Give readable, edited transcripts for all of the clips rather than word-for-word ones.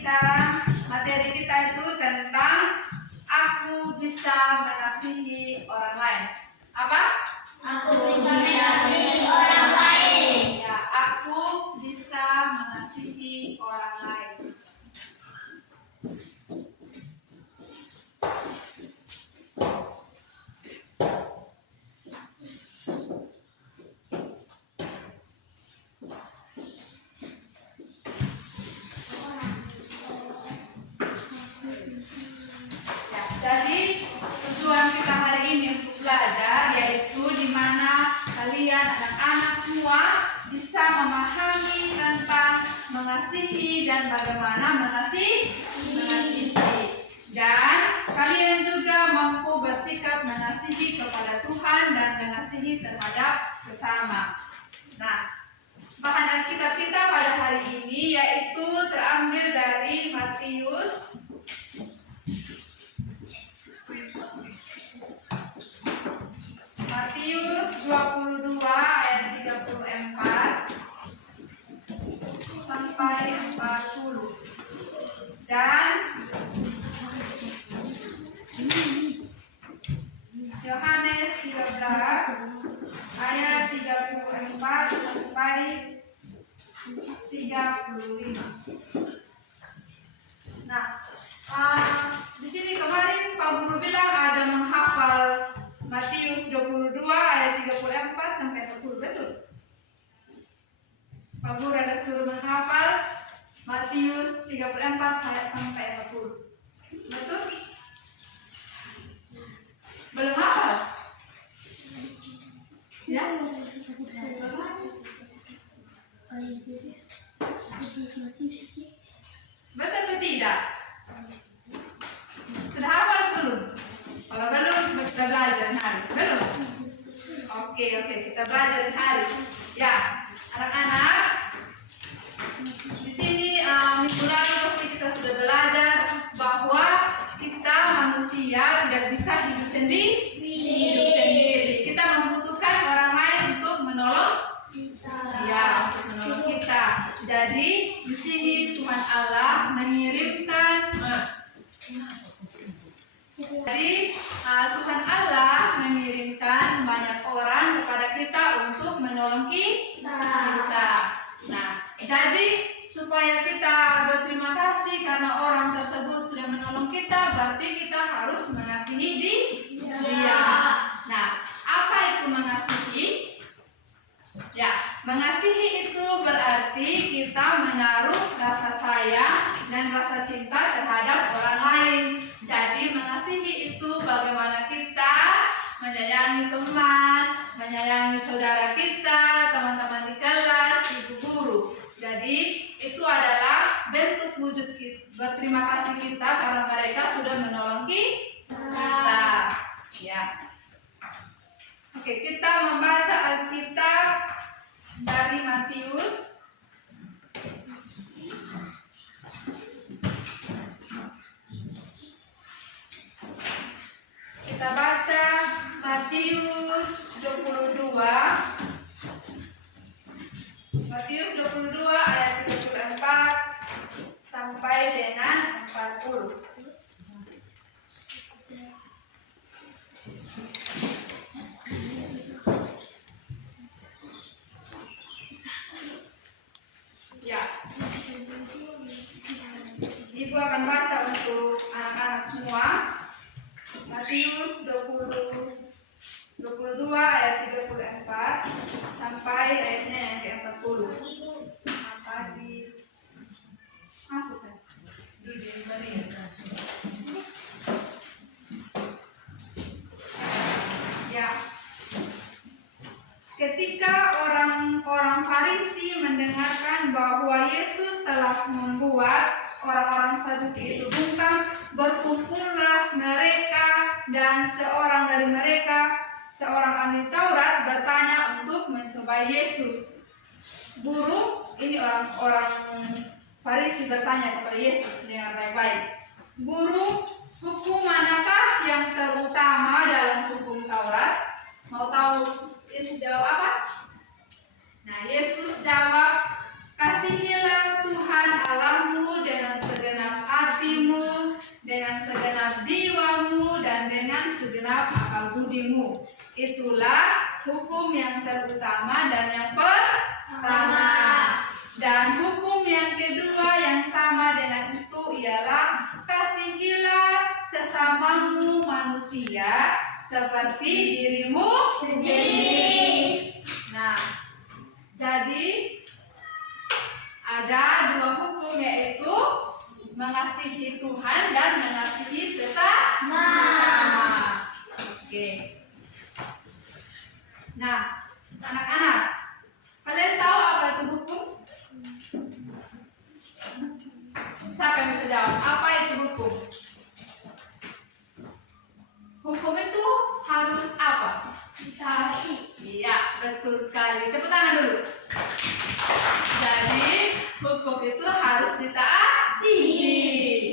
sekarang materi kita itu tentang aku bisa mengasihi orang lain. Apa? Aku bisa mengasihi orang lain. Ya, aku bisa mengasihi orang lain. Jadi tujuan kita hari ini untuk belajar yaitu di mana kalian anak-anak semua bisa memahami tentang mengasihi dan bagaimana mengasihi. Dan kalian juga mampu bersikap mengasihi kepada Tuhan dan mengasihi terhadap sesama. Nah, bahan Alkitab kita pada hari ini yaitu terambil dari Matius 22 ayat 34 sampai 40 dan Yohanes 13 ayat 34 sampai 35. Nah, di sini kemarin Pak Guru bilang ada menghafal Matius 22 ayat 34 sampai 40, betul? Pak Guru ada suruh menghafal Matius 34 ayat sampai 40. Betul? Belum hafal? Ya? Betul atau tidak? Sudah hafal belum? Kalau belum, kita belajar hari. Belum? Oke, kita belajar hari. Ya, anak-anak, di sini minggu lalu pasti kita sudah belajar bahwa kita manusia tidak bisa hidup sendiri. Kita membutuhkan orang lain untuk menolong kita. Ya, untuk menolong kita. Jadi di sini Tuhan Allah mengirimkan. Tuhan Allah mengirimkan banyak orang kepada kita untuk menolong kita. Nah, jadi supaya kita berterima kasih karena orang tersebut sudah menolong kita, berarti kita harus mengasihi dia. Nah, apa itu mengasihi? Ya, mengasihi itu berarti kita menaruh rasa sayang dan rasa cinta terhadap orang lain. Jadi mengasihi itu bagaimana kita menyayangi teman, menyayangi saudara kita, teman-teman di kelas, ibu guru. Jadi itu adalah bentuk wujud berterima kasih kita karena mereka sudah menolong kita. Ya. Oke, kita membaca Alkitab dari Matius. Kita baca Matius 22. Matius 22 ayat 34 sampai dengan 40. Ya. Ibu akan baca untuk anak-anak semua. Matius 22 ayat 34 sampai ayatnya yang ke-40. Maka di masuk saya. Ya. Ketika orang-orang Farisi mendengarkan bahwa Yesus telah membuat orang-orang Saduki itu bungkam, berkumpullah mereka dan seorang dari mereka, seorang ahli Taurat, bertanya untuk mencoba Yesus. Guru, ini orang-orang Farisi bertanya kepada Yesus dengan baik-baik. Guru, hukum manakah yang terutama dalam hukum Taurat? Mau tahu Yesus jawab apa? Nah, Yesus jawab, kasihilah Tuhan Allahmu dengan segenap segenap akal budimu. Itulah hukum yang terutama dan yang pertama. Dan hukum yang kedua yang sama dengan itu ialah kasihilah sesamamu manusia seperti dirimu sendiri. Nah, jadi ada dua hukum, yaitu mengasihi Tuhan dan mengasihi sesama. Oke. Nah, anak-anak, kalian tahu apa itu hukum? Siapa yang bisa jawab? Apa itu hukum? Hukum itu harus apa? Iya, betul sekali. Tepuk tangan dulu. Jadi, hukum itu harus ditaati.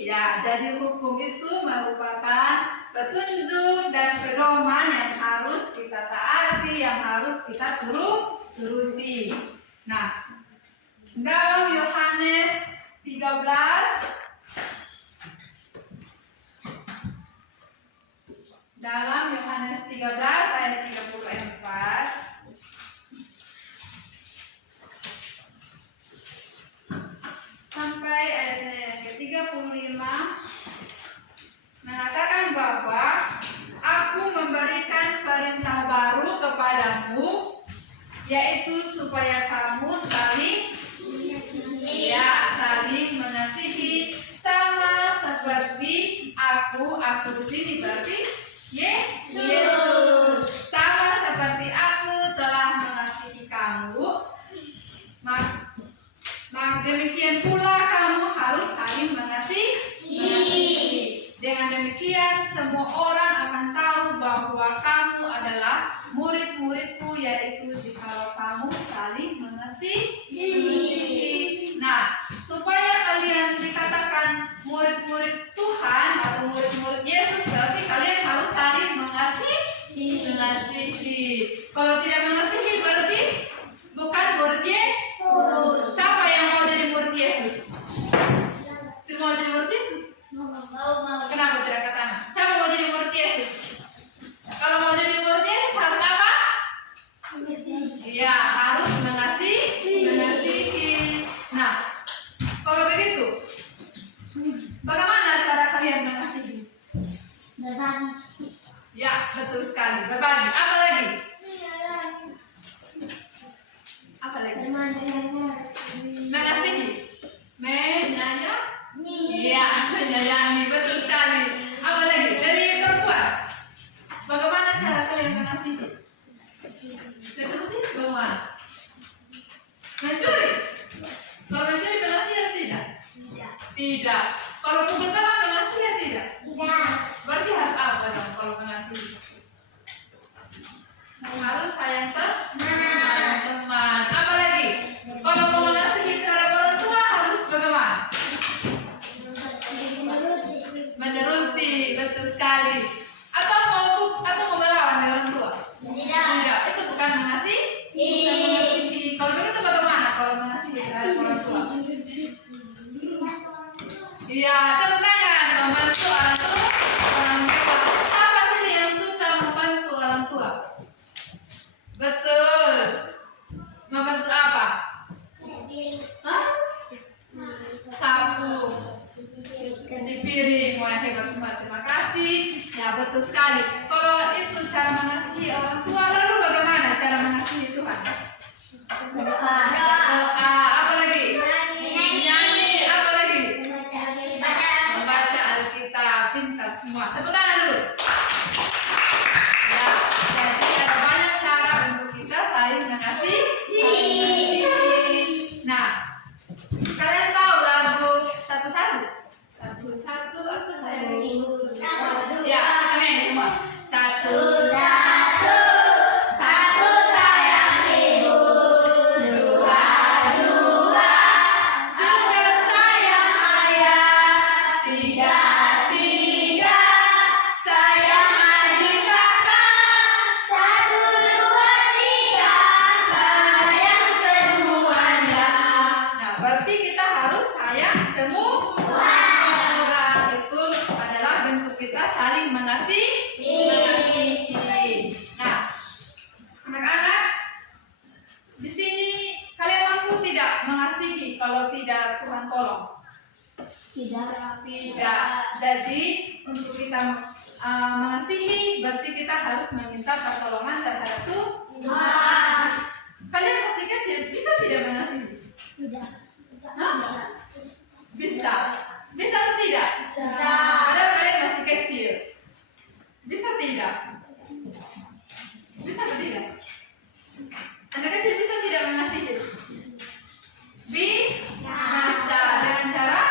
Ya, jadi hukum itu merupakan petunjuk dan pedoman yang harus kita taati, yang harus kita turuti. Nah, dalam Yohanes 13 ayat 34 sampai ayatnya yang ke-35 mengatakan bahwa aku memberikan perintah baru kepadamu, yaitu supaya kamu saling mengasihi sama seperti aku di sini berarti Yesus sama seperti aku telah mengasihi kamu, demikian pula kamu harus saling mengasihi. Dengan demikian semua orang akan tahu bahwa kamu adalah murid-muridku, yaitu jikalau kamu saling mengasihi. Nah, supaya kalian dikatakan murid-murid Tuhan atau murid-murid Yesus, berarti kalian harus saling mengasihi. Kalau tidak mengasihi berarti bukan murid Yesus. Siapa yang mau jadi murid Yesus? Tidak mau jadi murid Yesus? Kenapa tidak kata? Siapa mau jadi murid Yesus? Kalau mau jadi murid Yesus harus apa? Iya, harus mengasihi. Nah, kalau begitu, bagaimana cara kalian mengasihi? Ya, betul sekali. Berbagi. Apa lagi? Mengasihi. Menyayangi. Betul sekali. Apa lagi? Dari perempuan. Bagaimana cara kalian mengasihi? Resolusi? Bagaimana? Mencuri? Kalau mencuri mengasihi atau tidak? Tidak. Kalau pukul teman mengasihi atau tidak? Berarti harus apa dong kalau mengasihi? Harus sayang teman. Apa lagi? Kalau mau mengasihi terhadap orang tua harus bagaimana? Menuruti, betul sekali. Atau mau melawan orang tua? Tidak. Itu bukan mengasihi. Kalau begitu bagaimana kalau mengasihi terhadap orang tua? Iya, tepuk tangan. Membantu orang tua. Siapa sini yang suka membantu orang tua? Betul. Membantu apa? Sapu, cuci piring. Wah, hebat semua. Terima kasih. Ya, betul sekali. Kalau itu cara mengasihi orang tua, lalu bagaimana cara mengasihi Tuhan? Apa lagi? Menyanyi. Apa lagi? Membaca Alkitab. Pintar semua. Tepuk tangan dulu. Ya, jadi ada banyak cara untuk kita saling mengasihi. Nah, kalian tahu lagu satu-satu aku sayang ibu. Ya, kita main semua. Satu-satu aku sayang ibu. Dua-dua juga sayang ayah. Tiga-tiga sayang Tidak. Jadi untuk kita mengasihi berarti kita harus meminta pertolongan terhadap Tuhan. Kalian masih kecil bisa tidak mengasihi? Hah? Bisa. Bisa atau tidak? Padahal kalian masih kecil. Bisa tidak? Bisa atau tidak? Anak kecil bisa tidak mengasihi? Bisa dengan cara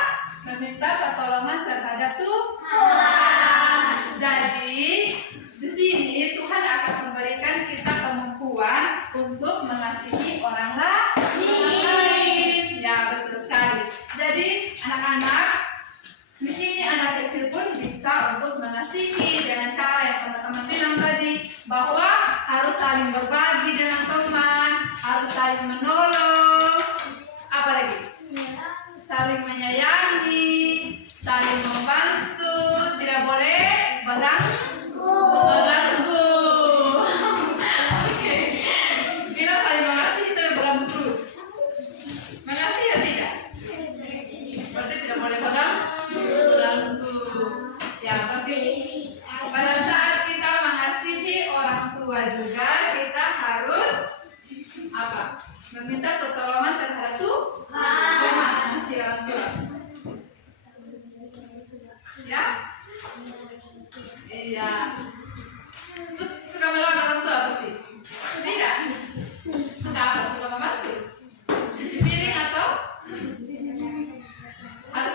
meminta pertolongan terhadap Tuhan. Jadi di sini Tuhan akan memberikan kita kemampuan untuk mengasihi orang lain. Ya, betul sekali. Jadi anak-anak di sini anak kecil pun bisa untuk mengasihi dengan cara yang teman-teman bilang tadi, bahwa harus saling berbagi dengan teman, harus saling menolong, apalagi saling menyayangi, saling membantu, tidak boleh mengganggu. Oke. Bilang saling mengasihi tapi mengganggu terus. Mengasihi atau tidak? Berarti tidak boleh mengganggu. Ya, berarti pada saat kita mengasihi orang tua juga kita harus apa? Meminta pertolongan terhadap Tuhan. Mengasihi orang tua. Ya? Iya. Suka melawan orang tua pasti? Tidak. Suka apa? Suka membantu? Cuci piring atau harus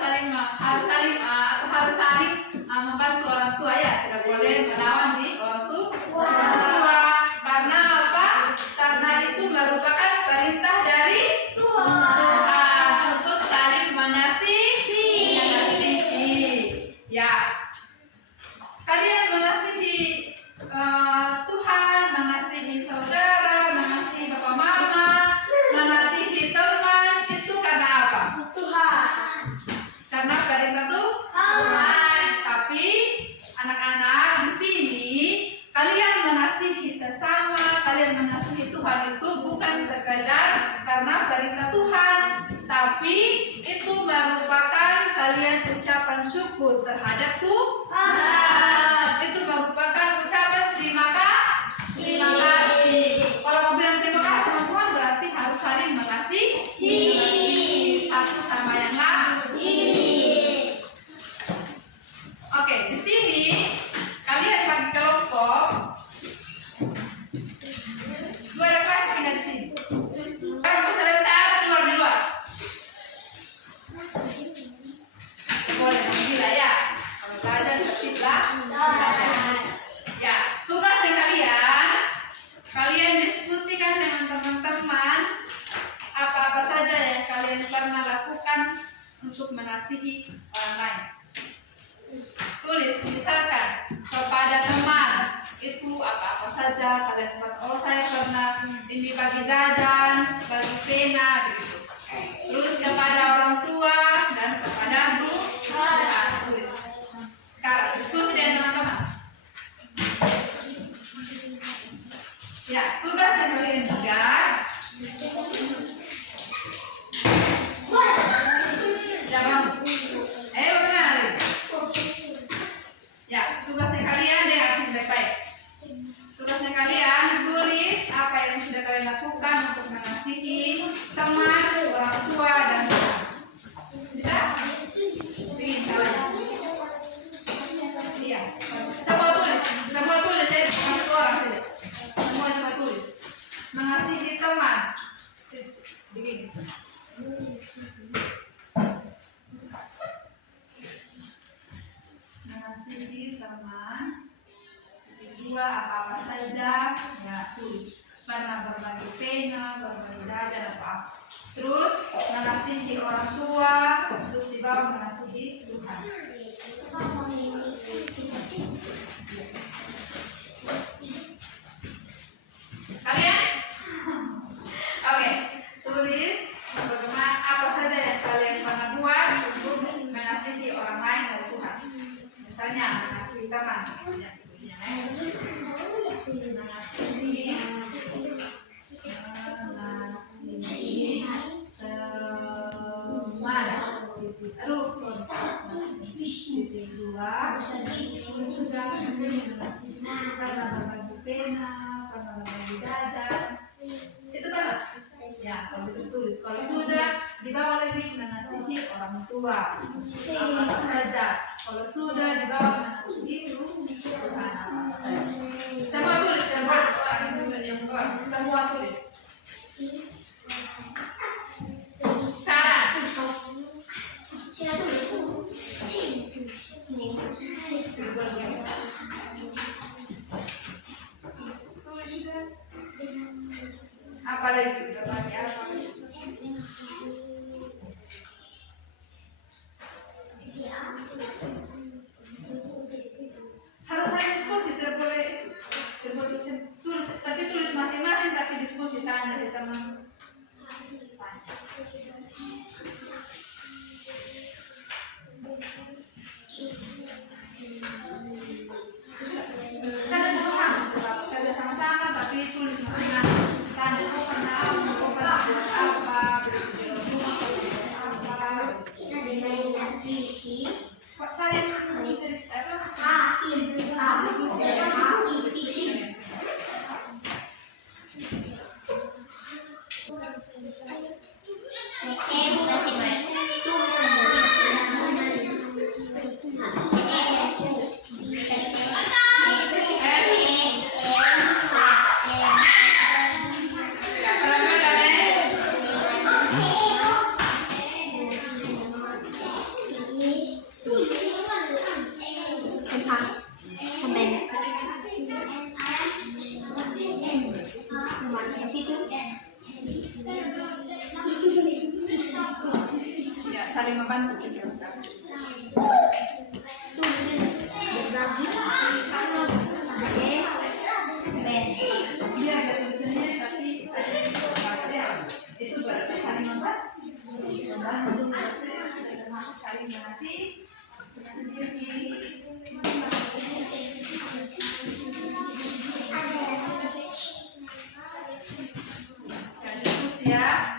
saling membantu orang tua, ya? Tidak boleh melawan di orang tua. Karena apa? Karena itu merupakan perintah dari Tuhan untuk saling mengasihi. Ya. Kalian mengasihi Tuhan, mengasihi saudara, mengasihi bapak mama, mengasihi teman, itu karena apa? Karena perintah Tuhan. Tapi anak-anak di sini kalian mengasihi sesama, kalian mengasihi Tuhan itu bukan sekedar karena perintah Tuhan, tapi itu merupakan kalian ucapan syukur terhadap Tuhan. Itu merupakan ucapan terima kasih. Kalau mau bilang terima kasih sama Tuhan berarti harus saling mengasihi satu sama yang lain. Oke, di sini kalian bagi kelompok. Dua ekor pindah di sini. Kamu sebentar keluar di luar. Boleh gila ya. Kalau belajar bersihlah. Ya, tugas yang kalian diskusikan dengan teman-teman apa-apa saja yang kalian pernah lakukan untuk mengasihi orang lain. Tulis, misalkan kepada teman itu apa-apa saja kalian pernah. Oh, saya pernah ini bagi jajan, bagi pena, begitu. Terus kepada orang tua dan kepada Tuhan, tulis. Sekarang diskusi dengan teman-teman. Ya, tugas yang kalian juga. Jangan. Bagaimana lagi? Ya, tugasnya kalian dengar sini baik-baik. Tugasnya kalian tulis apa yang sudah kalian lakukan untuk mengasihi teman, orang tua, dan Tuhan. Bisa? Begini caranya. Iya. Semua tulis ya, bukan satu orang saja. Semua juga tulis. Mengasihi teman. Begini. Mengasihi teman. Kedua, apa-apa saja ya tulis. Pernah berbagi pena, berbagi jajan apa. Terus mengasihi orang tua, terus di bawah mengasihi Tuhan. Kalian? Oke, tulis bagaimana apa saja yang kalian pernah buat untuk mengasihi orang lain dan Tuhan. Misalnya mengasihi teman. Terus sudah karena berbagi pena, karena berbagi jajan. Itu kan ya kalau ditulis. Kalau sudah dibawa lagi mengasihi orang tua apa saja. Kalau sudah dibawa mengasihi Tuhan apa saja. Semua tulis dan buat satu orang yang semua tulis. Sekarang apa lagi? Harus ada diskusi, tidak boleh tulis, tapi tulis masing-masing, tapi diskusi tanya di teman. Kada sama-sama, tapi tulis masing-masing. Tanya kau pernah buat apa, saling diskusi ya. Ya, saling membantu kita sekarang. Dia ada tulisannya, tapi itu berarti saling membantu. Termasuk saling mengasihi. Ya.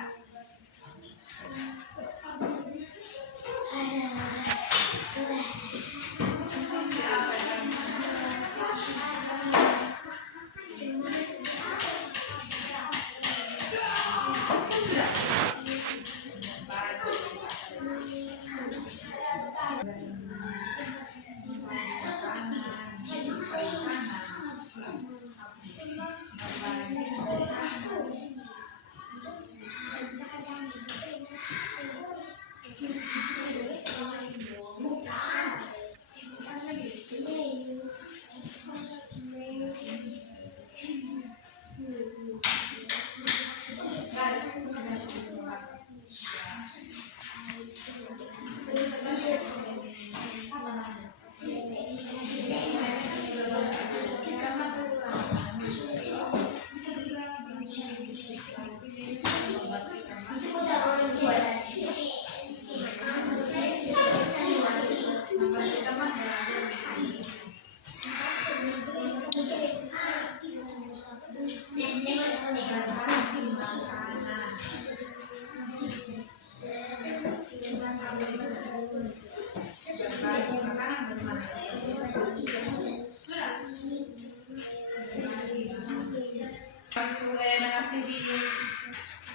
Mengasihi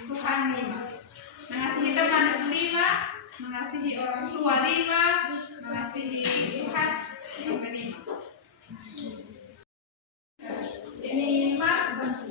Tuhan 5, mengasihi teman itu 5, mengasihi orang tua 5, mengasihi Tuhan sampai 5. Ini 5 bentuk.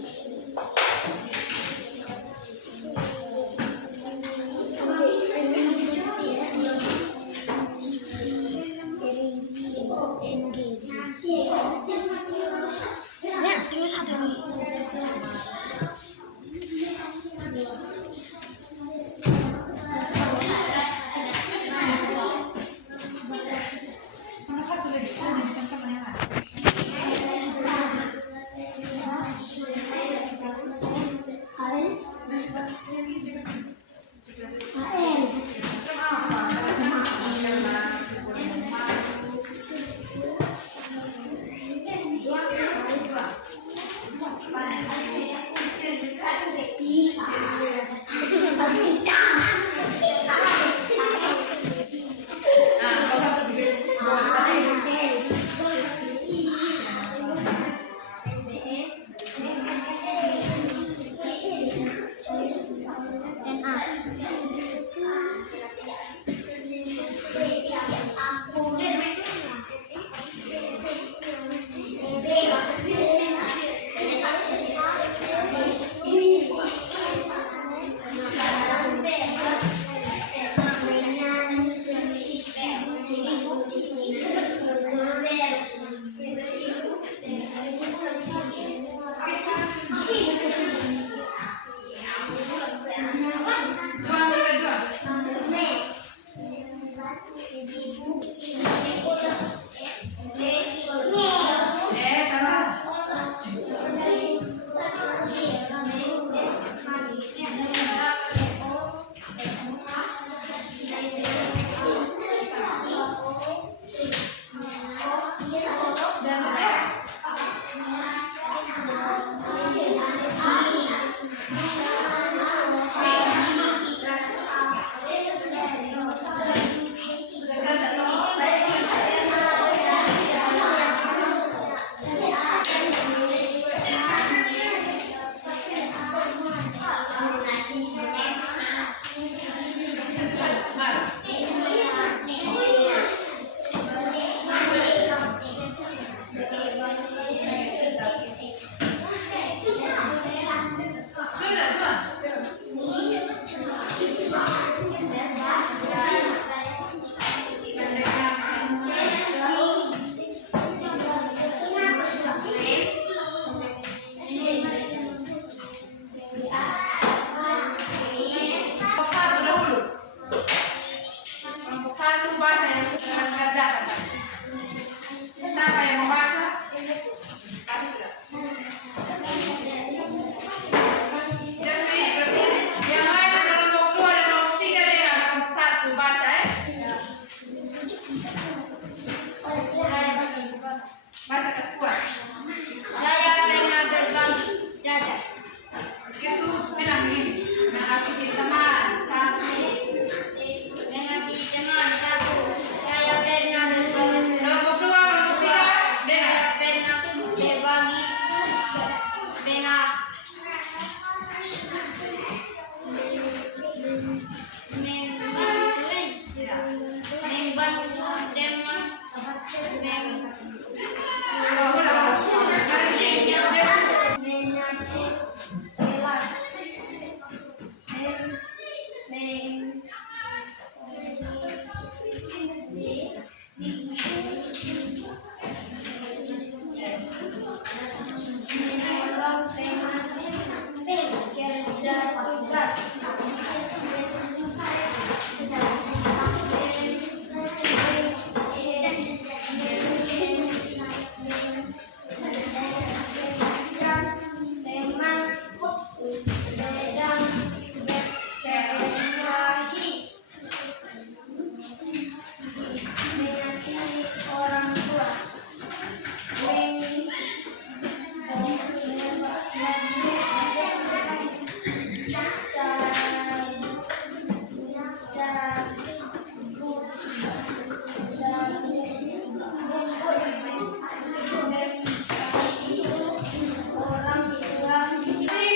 orang tua.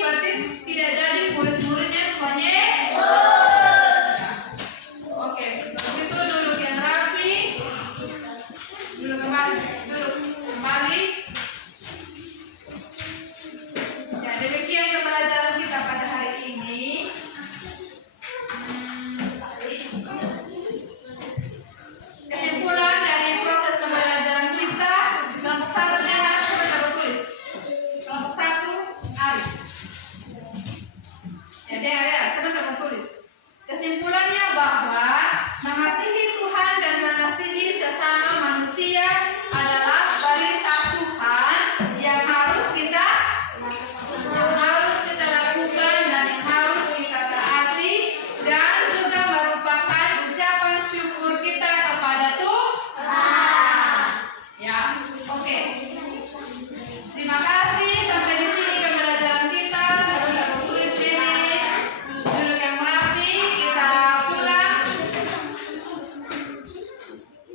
Berarti tidak jadi murid-muridnya semuanya. Oke, kalau gitu duduk yang rapi. Duduk kembali. Ya, demikian pembelajaran kita pada hari ini. Kesimpulan dari proses pembelajaran kita, kelompok 1 adalah sebentar tulis. Kelompok 1 Ari. Jadi ada sebentar tulis. Kesimpulannya bahwa mengasihi Tuhan dan mengasihi sesama manusia adalah perintah Tuhan yang harus kita lakukan dan yang harus kita taati, dan juga merupakan ucapan syukur kita kepada Tuhan. Ya, oke. Terima kasih, sampai di sini pembelajaran kita. Sebentar tulis ini. Duduk yang rapi, kita pulang.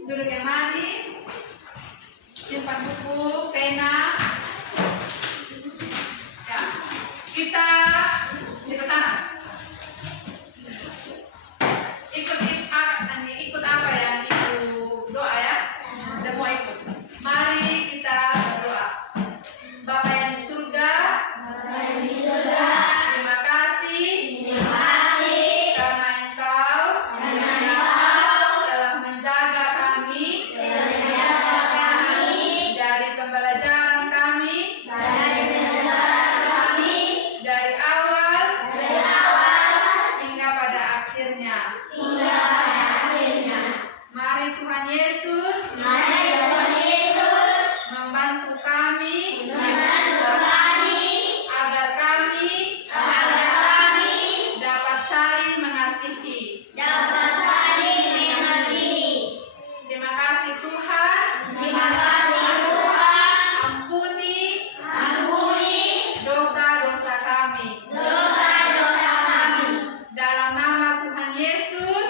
Duduk yang manis. Simpan buku, pena. Ya, kita lipat tangan. Ikut apa yang Ibu doa ya? Semua ikut. Mari kita berdoa. Bapa yang di surga, terima kasih karena Engkau telah menjaga kami dari pembelajaran kami dari awal hingga pada akhirnya. Mari Tuhan Yesus membantu kami agar kami dapat saling mengasihi. Terima kasih Tuhan. Ampuni dosa-dosa kami. Dalam nama Tuhan Yesus,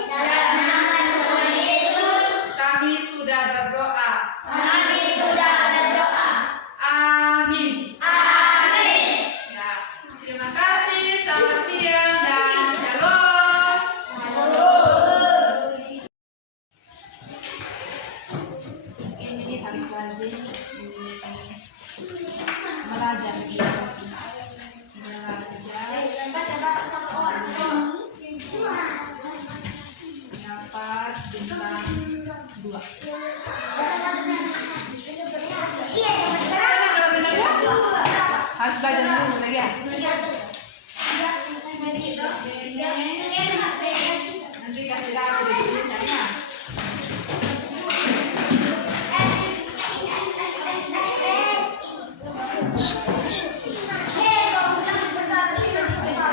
kami sudah berdoa. Amin. Ya, terima kasih. Selamat siang dan shalom. Ini harus lazim belajar dapat bintang 2. Harus belajar dulu lagi ya. Nanti kasih tahu di tulisannya.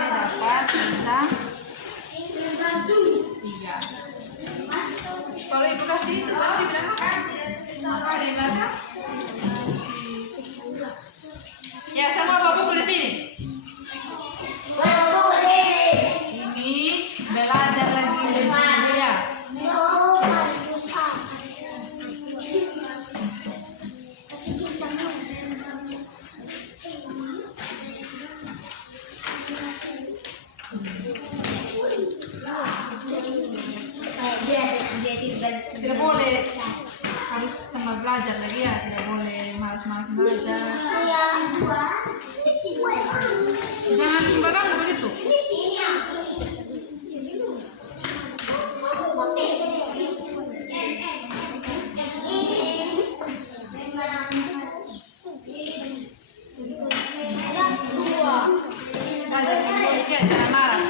Dapat bintang 3. Kalau Ibu kasih itu baru dibilang apa? Terima kasih. Ya, sama Bapak buku di sini. Ini belajar lagi Indonesia. Tidak boleh, harus tambah belajar lagi ya. Tidak boleh malas-malas belajar. Jangan pegang begitu. jangan malas.